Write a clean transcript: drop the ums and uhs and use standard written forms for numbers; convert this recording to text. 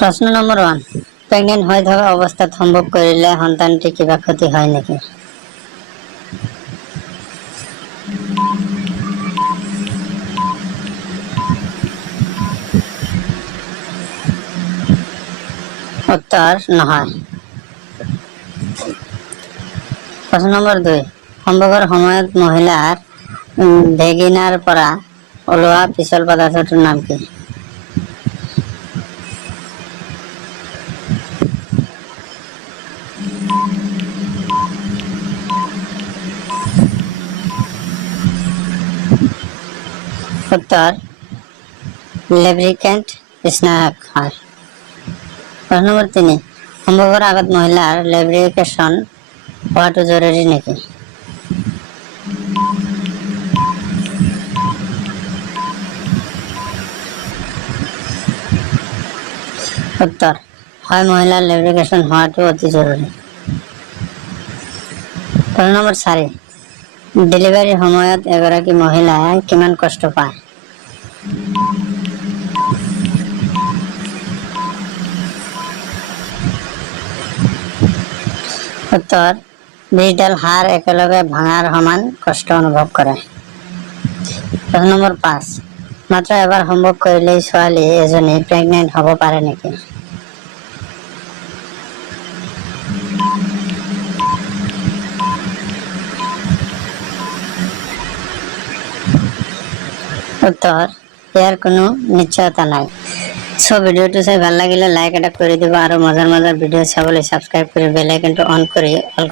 प्रश्न number 1 pregnant হৈ থকা অৱস্থাত সম্ভৱ কৰিলে সন্তানটি কিবা ক্ষতি হয় নেকি? उत्तर নহয়। प्रश्न नम्बर 2 সম্ভৱৰ সময়ত মহিলাৰ ভেগিনাৰ পৰা ওলোৱা পিছল পদাৰ্থটোৰ নাম কি? उत्तर लेब्रिकेंट स्नायक হয়। प्रश्न नम्बर 3 সম্ভৱৰ আগত মহিলাৰ লেব্ৰিকেশন হোৱাটো জৰুৰী নেকি? उत्तर হয় মহিলাৰ লেব্ৰিকেশন হোৱাটো অতি জৰুৰী। प्रश्न नम्बर 4 ডেলিভাৰীৰ সময়ত এগৰাকী মহিলাই কিমান কষ্ট পায়? उत्तर 20ডাল হাড় একেলগে ভাঙাৰ সমান কষ্ট অনুভৱ কৰে। प्रश्न नम्बर 5 মাত্ৰ এবাৰ সম্ভৱ কৰিলে ছোৱালী এজনী প্ৰেগনেন্ট হ'ব পাৰে নেকি? उत्तर ইয়াৰ কোনো নিশ্চয়তা নাই। সো ভিডিওটো চাই ভাল লাগিলে লাইক এটা কৰি দিবা আৰু মজাৰ ভিডিও চাবলৈ সাবস্ক্ৰাইব কৰি বেল আইকনটো অন কৰি